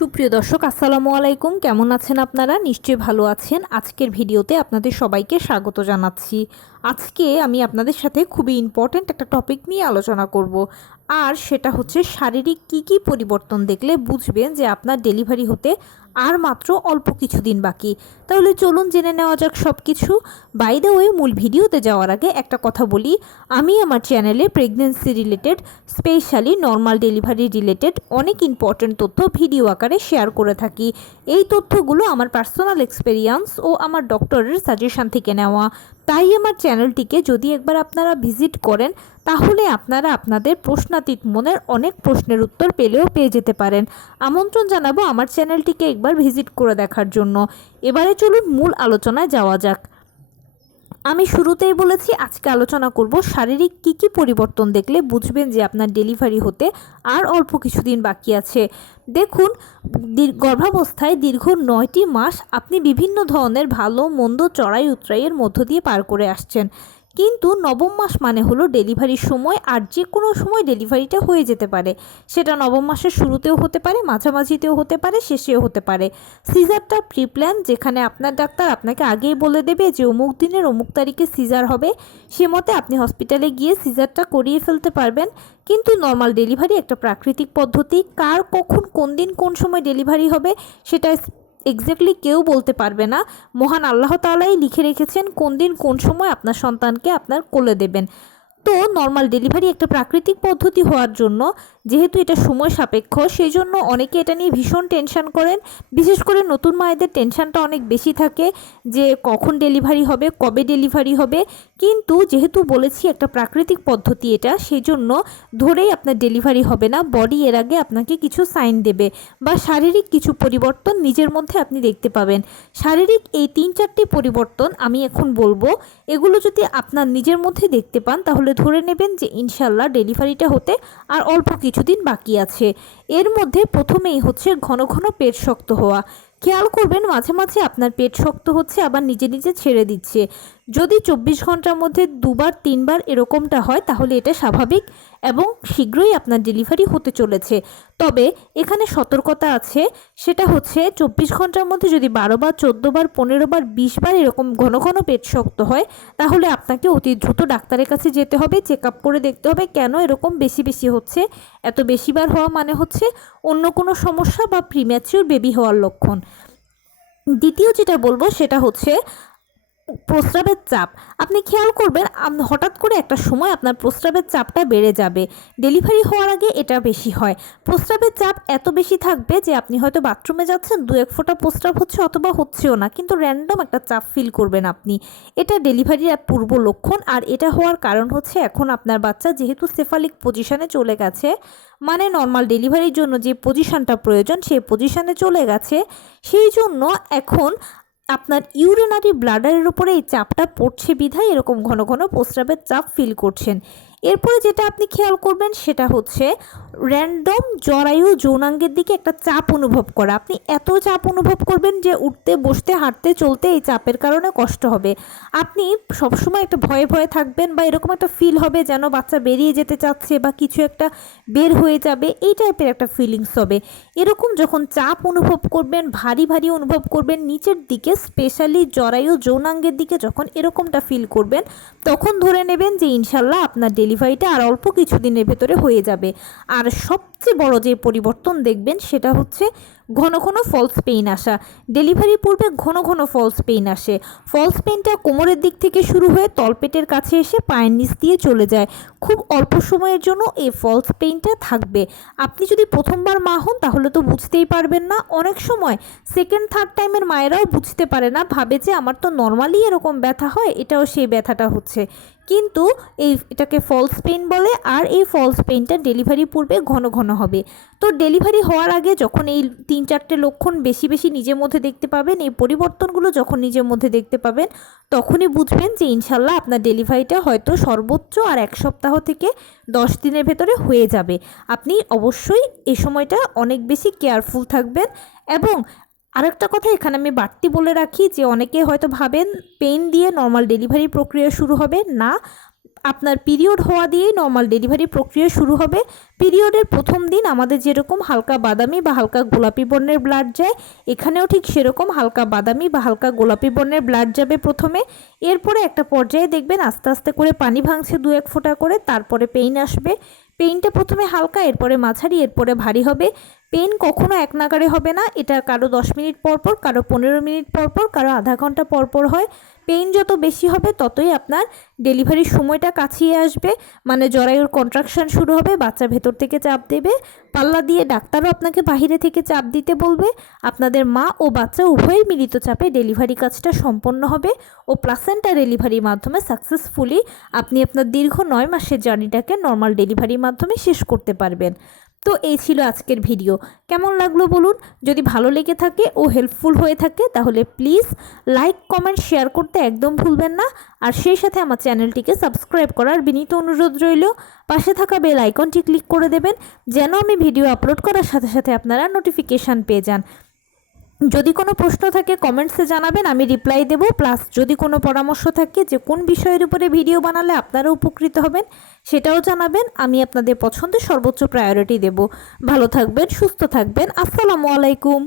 সুপ্রিয় দর্শক আসসালামু আলাইকুম, কেমন আছেন আপনারা? নিশ্চয়ই ভালো আছেন। আজকের ভিডিওতে আপনাদের সবাইকে স্বাগত জানাচ্ছি। আজকে আমি আপনাদের সাথে খুবই ইম্পর্ট্যান্ট একটা টপিক নিয়ে আলোচনা করব, আর সেটা হচ্ছে শারীরিক কি পরিবর্তন দেখলে বুঝবেন যে আপনার ডেলিভারি হতে আর মাত্র অল্প কিছুদিন বাকি। তাহলে চলুন জেনে নেওয়া যাক সব কিছু। বাই দ্য ওয়ে, মূল ভিডিওতে যাওয়ার আগে একটা কথা বলি, আমি আমার চ্যানেলে pregnancy related, specially normal delivery related অনেক ইম্পর্ট্যান্ট তথ্য ভিডিও আকারে শেয়ার করে থাকি। এই তথ্যগুলো আমার পার্সোনাল এক্সপেরিয়েন্স ও আমার ডক্টরের সাজেশন থেকে নেওয়া। তাই আমার চ্যানেলটিকে যদি একবার আপনারা ভিজিট করেন, তাহলে আপনারা আপনাদের প্রশ্নাতীত মনের অনেক প্রশ্নের উত্তর পেয়ে যেতে পারেন। আমন্ত্রণ জানাবো আমার চ্যানেলটিকে একবার ভিজিট করে দেখার জন্য। এবারে চলুন মূল আলোচনায় যাওয়া যাক। আমি শুরুতেই বলেছি আজকে আলোচনা করব শারীরিক কি পরিবর্তন দেখলে বুঝবেন যে আপনার ডেলিভারি হতে আর অল্প কিছুদিন বাকি আছে। দেখুন, গর্ভাবস্থায় দীর্ঘ 9টি মাস আপনি বিভিন্ন ধরনের ভালো মন্দ চড়াই উতরাইয়ের মধ্য দিয়ে পার করে আসছেন, কিন্তু নবম মাস মানে হলো ডেলিভারির সময়। আর যে কোনো সময় ডেলিভারিটা হয়ে যেতে পারে। সেটা নবম মাসের শুরুতেও হতে পারে, মাঝামাঝিতেও হতে পারে, শেষেও হতে পারে। সিজারটা প্রিপ্ল্যান, যেখানে আপনার ডাক্তার আপনাকে আগেই বলে দেবে যে অমুক দিনের অমুক তারিখে সিজার হবে, সে মতে আপনি হসপিটালে গিয়ে সিজারটা করিয়ে ফেলতে পারবেন। কিন্তু নর্মাল ডেলিভারি একটা প্রাকৃতিক পদ্ধতি। কার কখন কোন দিন কোন সময় ডেলিভারি হবে সেটা এক্স্যাক্টলি কেউ বলতে পারবে না। মহান আল্লাহ তাআলাই লিখে রেখেছেন কোন দিন কোন সময় আপনার সন্তানকে আপনার কোলে দেবেন। তো নর্মাল ডেলিভারি একটা প্রাকৃতিক পদ্ধতি হওয়ার জন্য, যেহেতু এটা সময় সাপেক্ষ, সেই জন্য অনেকে এটা নিয়ে ভীষণ টেনশন করেন। বিশেষ করে নতুন মায়েদের টেনশনটা অনেক বেশি থাকে যে কখন ডেলিভারি হবে, কবে ডেলিভারি হবে। কিন্তু যেহেতু বলেছি একটা প্রাকৃতিক পদ্ধতি এটা, সেই জন্য ধরেই আপনার ডেলিভারি হবে না। বডি এর আগে আপনাকে কিছু সাইন দেবে বা শারীরিক কিছু পরিবর্তন নিজের মধ্যে আপনি দেখতে পাবেন। শারীরিক এই 3-4টি পরিবর্তন আমি এখন বলবো, এগুলো যদি আপনার নিজের মধ্যে দেখতে পান তাহলে ধরে নেবেন যে ইনশাল্লাহ ডেলিভারিটা হতে আর অল্প কিছুদিন বাকি আছে। এর মধ্যে প্রথমেই হচ্ছে ঘন ঘন পেট শক্ত হওয়া। খেয়াল করবেন মাঝে মাঝে আপনার পেট শক্ত হচ্ছে আবার নিজে নিজে ছেড়ে দিচ্ছে। যদি 24 ঘন্টার মধ্যে 2-3 বার এরকমটা হয় তাহলে এটা স্বাভাবিক এবং শীঘ্রই আপনার ডেলিভারি হতে চলেছে। তবে এখানে সতর্কতা আছে, সেটা হচ্ছে 24 ঘন্টার মধ্যে যদি 12বার, 14বার, 15বার, 20বার এরকম ঘন ঘন পেট শক্ত হয়, তাহলে আপনাকে অতি দ্রুত ডাক্তারের কাছে যেতে হবে, চেক আপ করে দেখতে হবে কেন এরকম বেশি বেশি হচ্ছে। এত বেশিবার হওয়া মানে হচ্ছে অন্য কোনো সমস্যা বা প্রিম্যাচিউর বেবি হওয়ার লক্ষণ। দ্বিতীয় যেটা বলবো সেটা হচ্ছে প্রস্রাবের চাপ। আপনি খেয়াল করবেন হঠাৎ করে একটা সময় আপনার প্রস্রাবের চাপটা বেড়ে যাবে। ডেলিভারি হওয়ার আগে এটা বেশি হয়। প্রস্রাবের চাপ এত বেশি থাকবে যে আপনি হয়তো বাথরুমে যাচ্ছেন, 2-1 ফোঁটা প্রস্রাব হচ্ছে অথবা হচ্ছেও না, কিন্তু র্যান্ডম একটা চাপ ফিল করবেন আপনি। এটা ডেলিভারির এক পূর্ব লক্ষণ। আর এটা হওয়ার কারণ হচ্ছে এখন আপনার বাচ্চা যেহেতু সেফালিক পজিশনে চলে গেছে, মানে নর্মাল ডেলিভারির জন্য যে পজিশনটা প্রয়োজন সেই পজিশনে চলে গেছে, সেই জন্য এখন আপনার ইউরিনারি ব্লাডারের উপরে এই চাপটা পড়ছে বিধায় এরকম ঘন ঘন প্রস্রাবের চাপ ফিল করছেন। এরপরে যেটা আপনি খেয়াল করবেন সেটা হচ্ছে র্যান্ডম জরায়ু যৌনাঙ্গের দিকে একটা চাপ অনুভব করা। আপনি এত চাপ অনুভব করবেন যে উঠতে, বসতে, হাঁটতে, চলতে এই চাপের কারণে কষ্ট হবে। আপনি সবসময় একটা ভয়ে ভয়ে থাকবেন বা এরকম একটা ফিল হবে যেন বাচ্চা বেরিয়ে যেতে চাচ্ছে বা কিছু একটা বের হয়ে যাবে, এই টাইপের একটা ফিলিংস হবে। এরকম যখন চাপ অনুভব করবেন, ভারী ভারী অনুভব করবেন নিচের দিকে, স্পেশালি জরায়ু যৌনাঙ্গের দিকে যখন এরকমটা ফিল করবেন, তখন ধরে নেবেন যে ইনশাল্লাহ আপনার ডেলিভারিটা আর অল্প কিছুদিনের ভেতরে হয়ে যাবে। আর সবচেয়ে বড় যে পরিবর্তন দেখবেন সেটা হচ্ছে ঘন ঘন ফলস পেইন আসা। ডেলিভারি পূর্বে ঘন ঘন ফলস পেইন আসে। ফলস পেইনটা কোমরের দিক থেকে শুরু হয়ে তলপেটের কাছে এসে পায়ের নিচ দিয়ে চলে যায়। খুব অল্প সময়ের জন্য এই ফলস পেইনটা থাকবে। আপনি যদি প্রথমবার মা হন তাহলে তো বুঝতেই পারবেন না। অনেক সময় সেকেন্ড থার্ড টাইমের মায়েরাও বুঝতে পারে না, ভাবে যে আমার তো নর্মালি এরকম ব্যথা হয়, এটাও সেই ব্যথাটা হচ্ছে। কিন্তু এটাকে ফলস পেইন বলে। আর এই ফলস পেইনটা ডেলিভারি পূর্বে ঘন ঘন হবে। তো ডেলিভারি হওয়ার আগে যখন এই 3-4টে লক্ষণ বেশি বেশি নিজের মধ্যে দেখতে পাবেন, এই পরিবর্তনগুলো যখন নিজের মধ্যে দেখতে পাবেন, তখনই বুঝবেন যে ইনশাল্লাহ আপনার ডেলিভারিটা হয়তো সর্বোচ্চ আর 1 সপ্তাহ থেকে 10 দিনের ভেতরে হয়ে যাবে। আপনি অবশ্যই এই সময়টা অনেক বেশি কেয়ারফুল থাকবেন। এবং আরেকটা কথা এখানে আমি বাড়তি বলে রাখি যে অনেকে হয়তো ভাবেন পেইন দিয়ে নর্মাল ডেলিভারি প্রক্রিয়া শুরু হবে না। আপনার পিরিয়ড হওয়া দিয়েই নর্মাল ডেলিভারি প্রক্রিয়া শুরু হবে। পিরিয়ডের প্রথম দিন আমাদের যেরকম হালকা বাদামি বা হালকা গোলাপি বর্ণের ব্লাড যায়, এখানেও ঠিক সেরকম হালকা বাদামি বা হালকা গোলাপি বর্ণের ব্লাড যাবে প্রথমে। এরপরে একটা পর্যায়ে দেখবেন আস্তে আস্তে করে পানি ভাঙছে 2-1 ফোঁটা করে, তারপরে পেইন আসবে। পেইনটা প্রথমে হালকা, এরপরে মাঝারি, এরপরে ভারী হবে। পেইন কখনো এক নাগাড়ে হবে না, এটা কারো 10 মিনিট পরপর, কারো 15 মিনিট পরপর, কারো আধা ঘন্টা পরপর হয়। পেইন যত বেশি হবে ততই আপনার ডেলিভারির সময়টা কাছিয়ে আসবে, মানে জরায়ুর কন্ট্রাকশন শুরু হবে, বাচ্চা ভেতর থেকে চাপ দেবে, পাল্লা দিয়ে ডাক্তারও আপনাকে বাহিরে থেকে চাপ দিতে বলবে। আপনাদের মা ও বাচ্চা উভয়ের মিলিত চাপে ডেলিভারি কাজটা সম্পন্ন হবে ও প্লাসেন্টা ডেলিভারির মাধ্যমে সাকসেসফুলি আপনি আপনার দীর্ঘ 9 মাসের জার্নিটাকে নর্মাল ডেলিভারির মাধ্যমে শেষ করতে পারবেন। তো এই ছিল আজকের ভিডিও। কেমন লাগলো বলুন? যদি ভালো লেগে থাকে ও হেল্পফুল হয়ে থাকে তাহলে প্লিজ লাইক, কমেন্ট, শেয়ার করতে একদম ভুলবেন না। আর সেই সাথে আমার চ্যানেলটিকে সাবস্ক্রাইব করার বিনীত অনুরোধ রইল। পাশে থাকা বেল আইকনটি ক্লিক করে দেবেন যেন আমি ভিডিও আপলোড করার সাথে সাথে আপনারা নোটিফিকেশান পেয়ে যান। যদি কোনো প্রশ্ন থাকে কমেন্টসে জানাবেন, আমি রিপ্লাই দেব। প্লাস যদি কোনো পরামর্শ থাকে যে কোন বিষয়ের উপরে ভিডিও বানালে আপনারা উপকৃত হবেন সেটাও জানাবেন, আমি আপনাদের পছন্দের সর্বোচ্চ প্রায়োরিটি দেব। ভালো থাকবেন, সুস্থ থাকবেন। আসসালামু আলাইকুম।